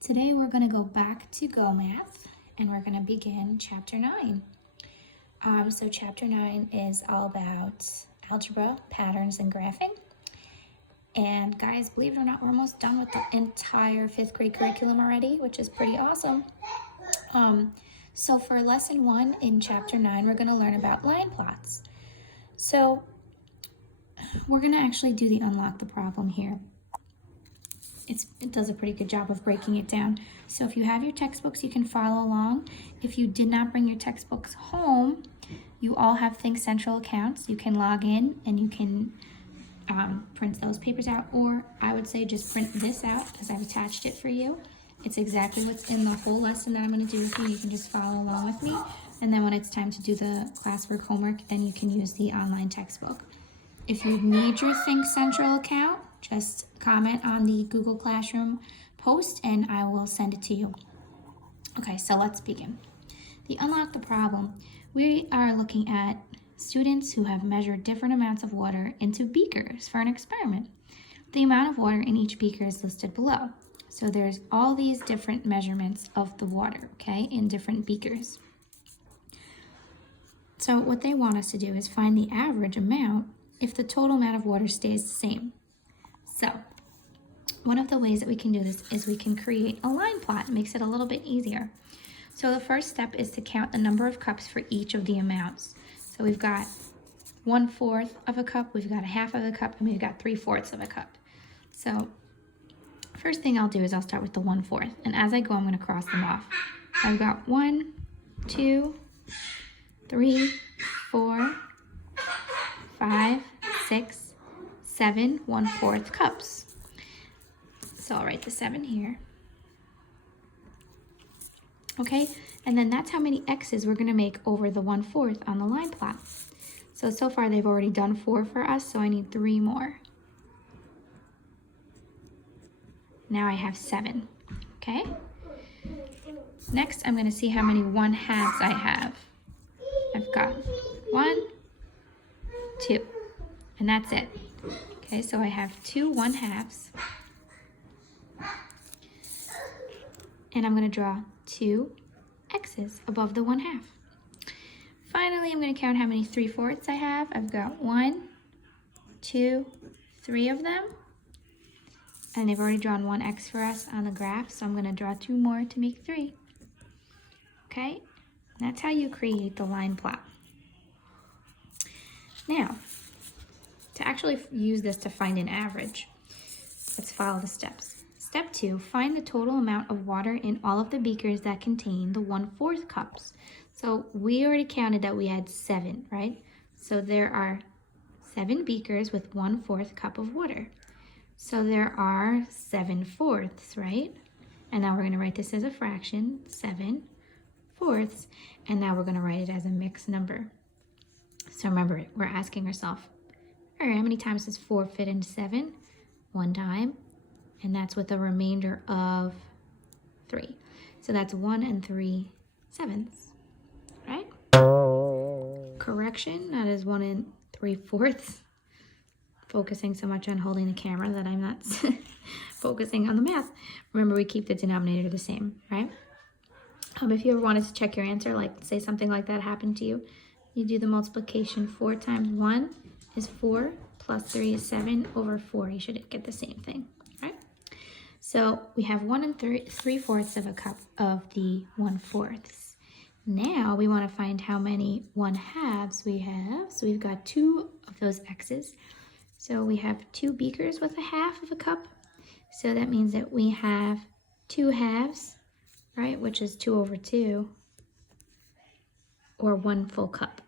Today we're going to go back to Go Math and we're going to begin Chapter 9. So Chapter 9 is all about algebra, patterns, and graphing. And guys, believe it or not, we're almost done with the entire 5th grade curriculum already, which is pretty awesome. So for Lesson 1 in Chapter 9, we're going to learn about line plots. So we're going to actually do the unlock the problem here. It does a pretty good job of breaking it down. So if you have your textbooks, you can follow along. If you did not bring your textbooks home, you all have Think Central accounts. You can log in and you can print those papers out, or I would say just print this out because I've attached it for you. It's exactly what's in the whole lesson that I'm going to do with you. You can just follow along with me. And then when it's time to do the classwork homework, then you can use the online textbook. If you need your Think Central account, just comment on the Google Classroom post and I will send it to you. Okay, so let's begin. The unlock the problem. We are looking at students who have measured different amounts of water into beakers for an experiment. The amount of water in each beaker is listed below. So there's all these different measurements of the water, okay, in different beakers. So what they want us to do is find the average amount if the total amount of water stays the same. So one of the ways that we can do this is we can create a line plot. It makes it a little bit easier. So the first step is to count the number of cups for each of the amounts. So we've got 1/4 of a cup, we've got 1/2 of a cup, and we've got 3/4 of a cup. So first thing I'll do is I'll start with the 1/4. And as I go, I'm going to cross them off. I've got 1, 2, 3, 4, 5, 6, 7 1/4 cups. So I'll write the 7 here. Okay, and then that's how many X's we're going to make over the 1/4 on the line plot. So far they've already done 4 for us, so I need 3 more. Now I have 7, okay? Next, I'm going to see how many 1/2s I have. I've got 1, 2, and that's it. Okay, so I have 2 1/2s. And I'm going to draw 2 X's above the 1/2. Finally, I'm going to count how many 3/4 I have. I've got 1, 2, 3 of them. And they've already drawn 1 X for us on the graph, so I'm going to draw 2 more to make 3. Okay, that's how you create the line plot. Now, to actually use this to find an average, let's follow the steps. Step 2, find the total amount of water in all of the beakers that contain the 1/4 cups. So we already counted that we had 7, right? So there are 7 beakers with 1/4 cup of water. So there are 7/4, right? And now we're going to write this as a fraction, 7/4. And now we're going to write it as a mixed number. So remember, we're asking ourselves, all right, how many times does 4 fit into 7? 1 time. And that's with a remainder of 3. So that's 1 3/7, right? Correction, that is 1 3/4. Focusing so much on holding the camera that I'm not focusing on the math. Remember, we keep the denominator the same, right? If you ever wanted to check your answer, like say something like that happened to you, you do the multiplication. 4 times 1 is 4, plus 3 is 7 over 4. You should get the same thing, right? So we have 1 3/4 of a cup of the 1/4. Now we want to find how many 1/2s we have. So we've got 2 of those X's. So we have 2 beakers with 1/2 of a cup. So that means that we have 2 halves, right? Which is 2 over 2, or 1 full cup.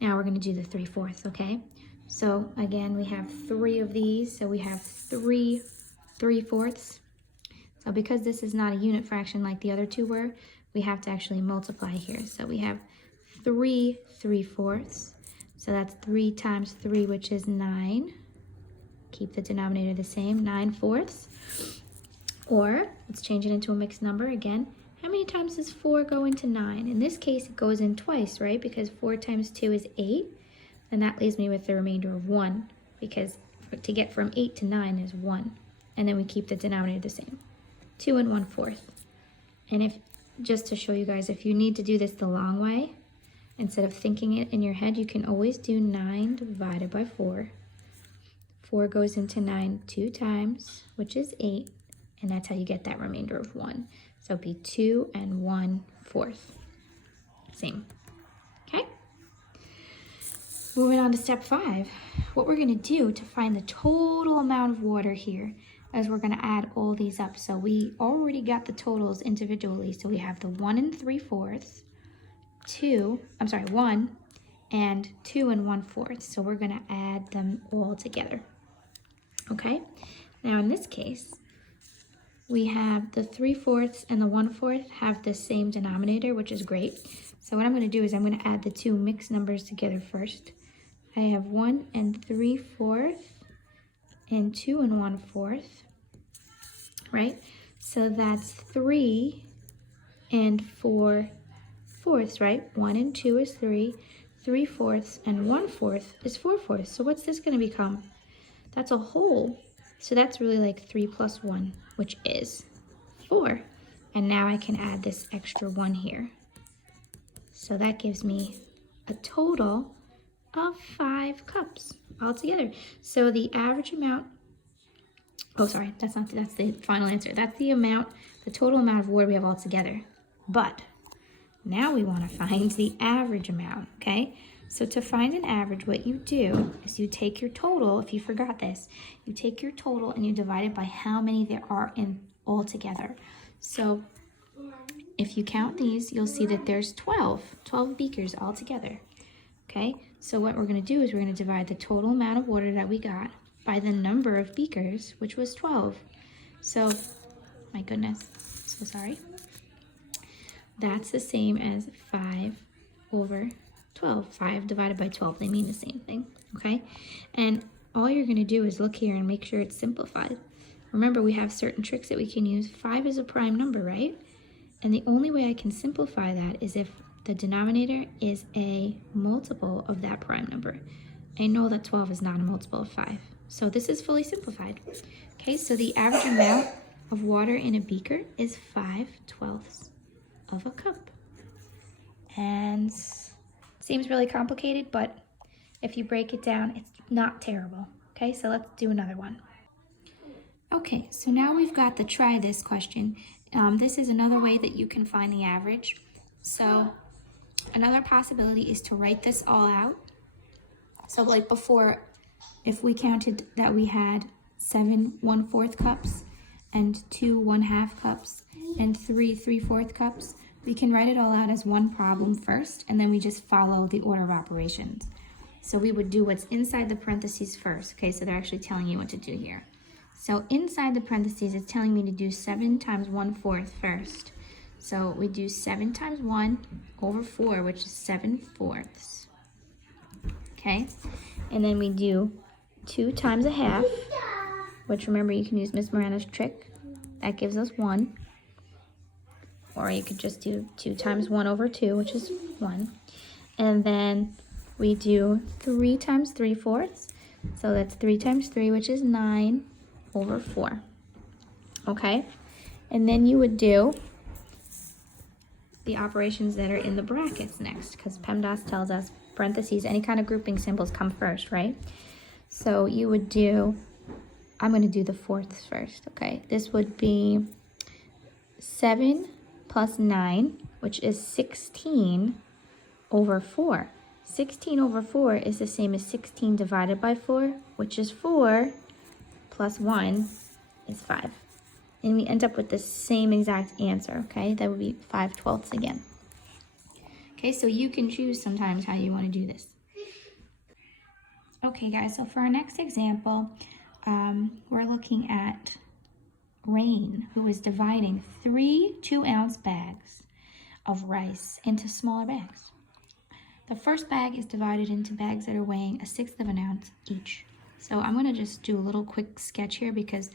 Now we're going to do the 3/4, okay? So again, we have 3 of these, so we have 3 3/4. So because this is not a unit fraction like the other 2 were, we have to actually multiply here. So we have 3 3/4. So that's 3 times 3, which is 9. Keep the denominator the same, 9/4. Or let's change it into a mixed number again. How many times does 4 go into 9? In this case, it goes in twice, right? Because 4 times 2 is 8. And that leaves me with the remainder of 1, because to get from 8 to 9 is 1. and then we keep the denominator the same. 2 1/4. And if, just to show you guys, if you need to do this the long way, instead of thinking it in your head, you can always do 9 divided by 4. 4 goes into 9 2 times, which is 8, and that's how you get that remainder of 1. So it'd be 2 1/4. Same. Okay? Moving on to step 5. What we're going to do to find the total amount of water here is we're going to add all these up. So we already got the totals individually. So we have the 1 3/4, 1 and 2 1/4. So we're going to add them all together. Okay? Now in this case, we have the 3/4 and the 1/4 have the same denominator, which is great. So what I'm going to do is I'm going to add the two mixed numbers together first. I have 1 3/4 and 2 1/4, right? So that's 3 4/4, right? 1 and 2 is 3, 3/4 and 1/4 is 4/4. So what's this going to become? That's a whole. So that's really like 3 plus 1, which is 4. And now I can add this extra 1 here. So that gives me a total of 5 cups altogether. So the average amount, oh sorry, that's the final answer. That's the amount, the total amount of water we have altogether. But now we want to find the average amount, okay? So to find an average, what you do is you take your total, if you forgot this, you take your total and you divide it by how many there are in altogether. So if you count these, you'll see that there's 12 beakers altogether, okay? So what we're going to do is we're going to divide the total amount of water that we got by the number of beakers, which was 12. So, my goodness, so sorry. That's the same as 5/12. 5 divided by 12, they mean the same thing, okay? And all you're going to do is look here and make sure it's simplified. Remember, we have certain tricks that we can use. 5 is a prime number, right? And the only way I can simplify that is if the denominator is a multiple of that prime number. I know that 12 is not a multiple of 5. So this is fully simplified. Okay, so the average amount of water in a beaker is 5/12 of a cup. And seems really complicated, but if you break it down, it's not terrible. Okay, so let's do another one. Okay, so now we've got the try this question. This is another way that you can find the average. So another possibility is to write this all out. So like before, if we counted that we had 7 1/4 cups and 2 1/2 cups and 3 3/4 cups, we can write it all out as one problem first, and then we just follow the order of operations. So we would do what's inside the parentheses first. Okay, so they're actually telling you what to do here. So inside the parentheses, it's telling me to do 7 times 1/4 first. So we do 7 times 1/4, which is 7/4. Okay, and then we do 2 times 1/2, which remember you can use Miss Morano's trick. That gives us 1. Or you could just do 2 times 1/2, which is 1. And then we do 3 times 3/4. So that's 3 times 3, which is 9/4. Okay? And then you would do the operations that are in the brackets next, because PEMDAS tells us parentheses, any kind of grouping symbols come first, right? So you would do, I'm going to do the fourths first, okay? This would be 7 plus 9, which is 16/4. 16/4 is the same as 16 divided by 4, which is 4, plus 1 is 5. And we end up with the same exact answer, okay? That would be 5/12 again. Okay, so you can choose sometimes how you want to do this. Okay, guys, so for our next example, we're looking at Rain, who is dividing 3 2-ounce bags of rice into smaller bags. The first bag is divided into bags that are weighing 1/6 of an ounce each. So I'm going to just do a little quick sketch here because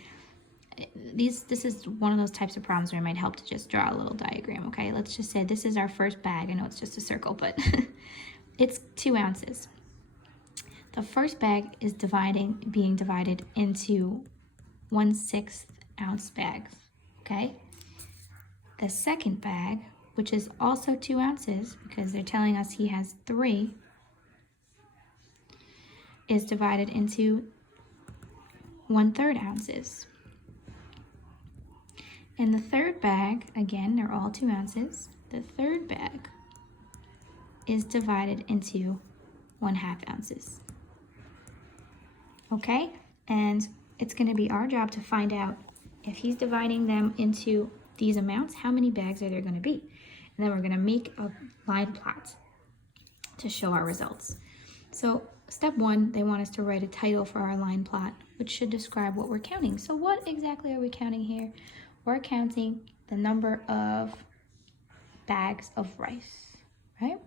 this is one of those types of problems where it might help to just draw a little diagram, okay? Let's just say this is our first bag. I know it's just a circle, but it's 2 ounces. The first bag is being divided into 1/6 ounce bags, okay? The second bag, which is also 2 ounces, because they're telling us he has 3, is divided into 1/3 ounces. And the third bag, again, they're all 2 ounces. The third bag is divided into 1/2 ounces. Okay? And it's going to be our job to find out if he's dividing them into these amounts, how many bags are there going to be? And then we're going to make a line plot to show our results. So step 1, they want us to write a title for our line plot, which should describe what we're counting. So what exactly are we counting here? We're counting the number of bags of rice, right?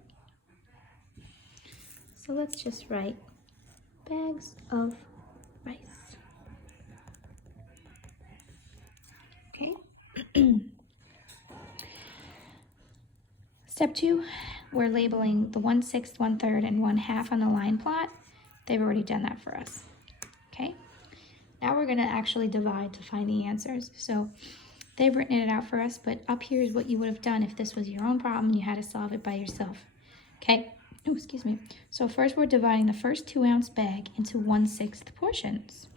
So let's just write bags of rice. Okay. Step 2, we're labeling the 1/6, 1/3, and 1/2 on the line plot. They've already done that for us. Okay. Now we're going to actually divide to find the answers. So they've written it out for us, but up here is what you would have done if this was your own problem and you had to solve it by yourself. Okay. Oh, excuse me. So first we're dividing the first 2 ounce bag into 1/6 portions.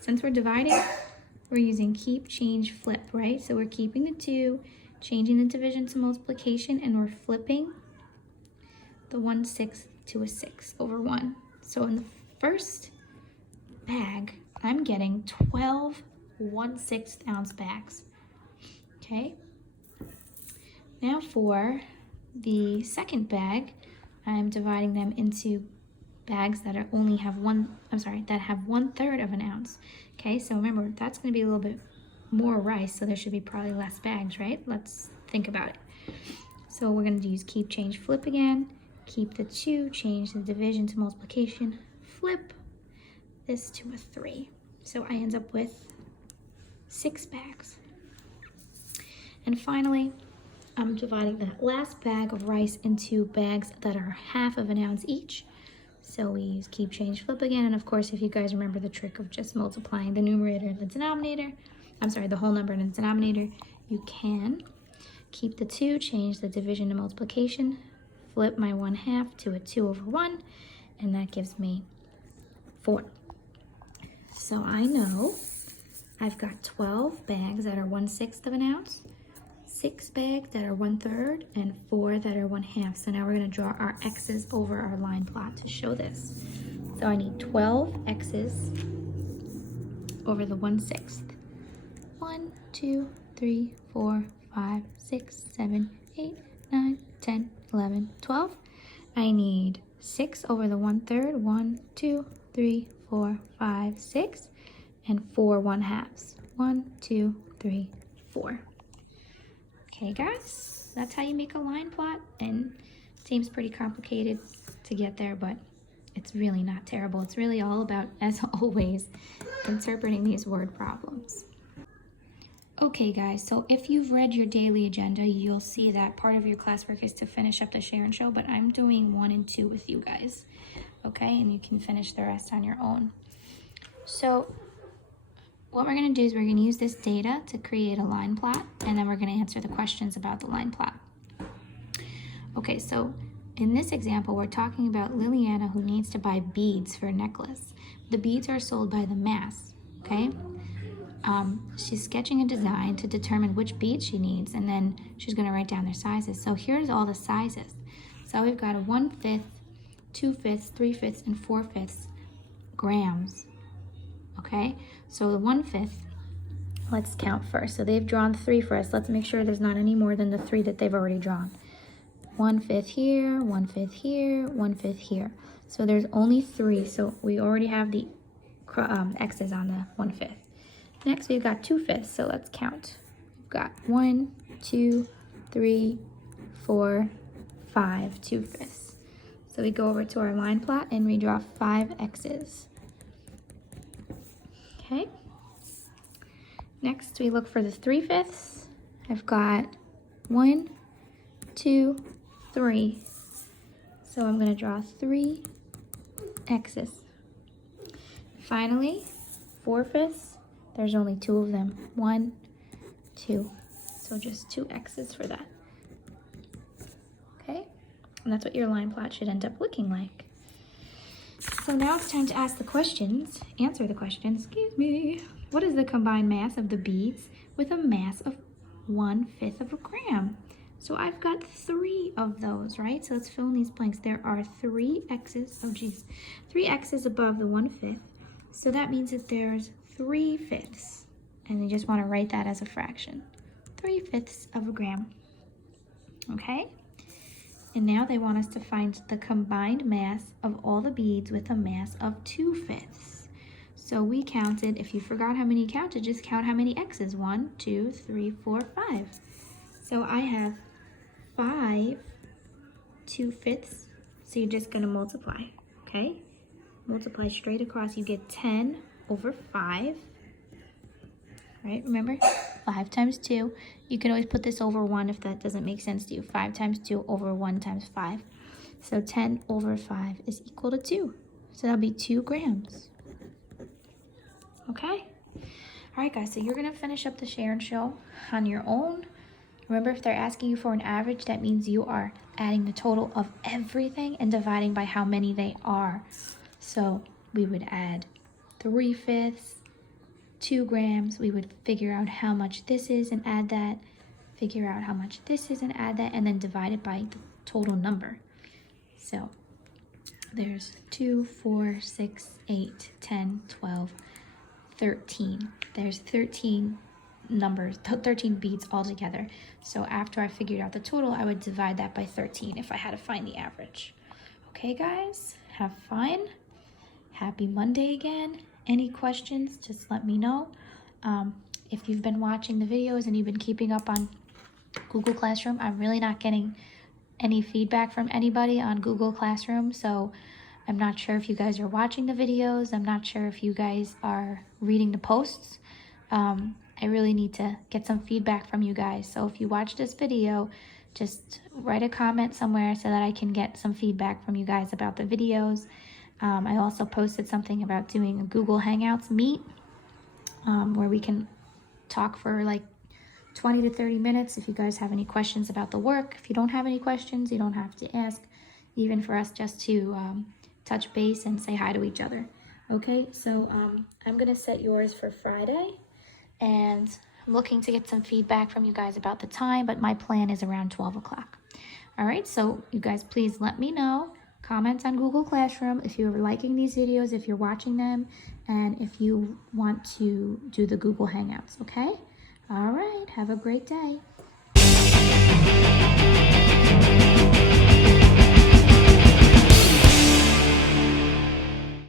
Since we're dividing, we're using keep, change, flip, right? So we're keeping the 2, changing the division to multiplication, and we're flipping the 1/6 to a 6 over 1. So in the first bag, I'm getting 12 1/6 ounce bags. Okay. Now for the second bag, I'm dividing them into bags that are only have that have 1/3 of an ounce. Okay, so remember that's going to be a little bit more rice, so there should be probably less bags, right? Let's think about it. So we're going to use keep, change, flip again. Keep the 2, change the division to multiplication, flip this to a 3. So I end up with 6 bags. And finally, I'm dividing that last bag of rice into bags that are 1/2 of an ounce each. So we use keep, change, flip again. And of course, if you guys remember the trick of just multiplying the numerator and the denominator, the whole number in the denominator, you can keep the 2, change the division to multiplication, flip my 1/2 to a 2 over 1, and that gives me 4. So I know I've got 12 bags that are 1/6 of an ounce, 6 bags that are 1/3, and 4 that are 1/2. So now we're going to draw our X's over our line plot to show this. So I need 12 X's over the 1/6. 1, 2, 3, 4, 5, 6, 7, 8, 9, 10, 11, 12. I need 6 over the 1/3. 1, 2, 3, 4, 5, 6, and 4 1/2. 1, 2, 3, 4. Okay, guys, that's how you make a line plot, and it seems pretty complicated to get there, but it's really not terrible. It's really all about, as always, interpreting these word problems. Okay, guys, so if you've read your daily agenda, you'll see that part of your classwork is to finish up the share and show, but I'm doing 1 and 2 with you guys, okay? And you can finish the rest on your own. So what we're going to do is we're going to use this data to create a line plot, and then we're going to answer the questions about the line plot. Okay, so in this example, we're talking about Liliana who needs to buy beads for a necklace. The beads are sold by the mass, okay? She's sketching a design to determine which beads she needs, and then she's going to write down their sizes. So here's all the sizes. So we've got a 1/5, 2/5, 3/5, and 4/5 grams. Okay, so the 1/5, let's count first. So they've drawn 3 for us. Let's make sure there's not any more than the 3 that they've already drawn. 1/5 here, 1/5 here, 1/5 here. So there's only 3, so we already have the X's on the 1/5. Next, we've got 2/5, so let's count. We've got 1, 2, 3, 4, 5 2/5. So we go over to our line plot and we draw 5 X's. Okay. Next, we look for the 3/5. I've got 1, 2, 3. So I'm going to draw 3 X's. Finally, 4/5, there's only 2 of them. 1, 2. So just 2 X's for that. Okay? And that's what your line plot should end up looking like. So now it's time to ask the questions, answer the question, excuse me. What is the combined mass of the beads with a mass of 1/5 of a gram? So I've got 3 of those, right? So let's fill in these blanks. There are 3 X's, 3 X's above the 1/5. So that means that there's 3/5. And you just want to write that as a fraction. 3/5 of a gram. Okay? And now they want us to find the combined mass of all the beads with a mass of 2/5. So we counted, if you forgot how many you counted, just count how many X's. 1, 2, 3, 4, 5. So I have 5 2/5. So you're just gonna multiply, okay? Multiply straight across, you get 10 over 5. Right, remember? 5 times 2. You can always put this over 1 if that doesn't make sense to you. 5 times 2 over 1 times 5. So 10 over 5 is equal to 2. So that'll be 2 grams. Okay? All right, guys, so you're going to finish up the share and show on your own. Remember, if they're asking you for an average, that means you are adding the total of everything and dividing by how many they are. So we would add 3/5, 2 grams. We would figure out how much this is and add that. Figure out how much this is and add that, and then divide it by the total number. So there's 2, 4, 6, 8, 10, 12, 13. There's 13 numbers, 13 beads altogether. So after I figured out the total, I would divide that by 13 if I had to find the average. Okay, guys, have fun. Happy Monday again. Any questions, just let me know. If you've been watching the videos and you've been keeping up on Google Classroom, I'm really not getting any feedback from anybody on Google Classroom, so I'm not sure if you guys are watching the videos. I'm not sure if you guys are reading the posts. I really need to get some feedback from you guys. So if you watch this video, just write a comment somewhere so that I can get some feedback from you guys about the videos. I also posted something about doing a Google Hangouts meet where we can talk for like 20 to 30 minutes if you guys have any questions about the work. If you don't have any questions, you don't have to ask, even for us just to touch base and say hi to each other. Okay, so I'm going to set yours for Friday, and I'm looking to get some feedback from you guys about the time, but my plan is around 12 o'clock. All right, so you guys please let me know. Comment on Google Classroom if you're liking these videos, if you're watching them, and if you want to do the Google Hangouts, okay? All right, have a great day.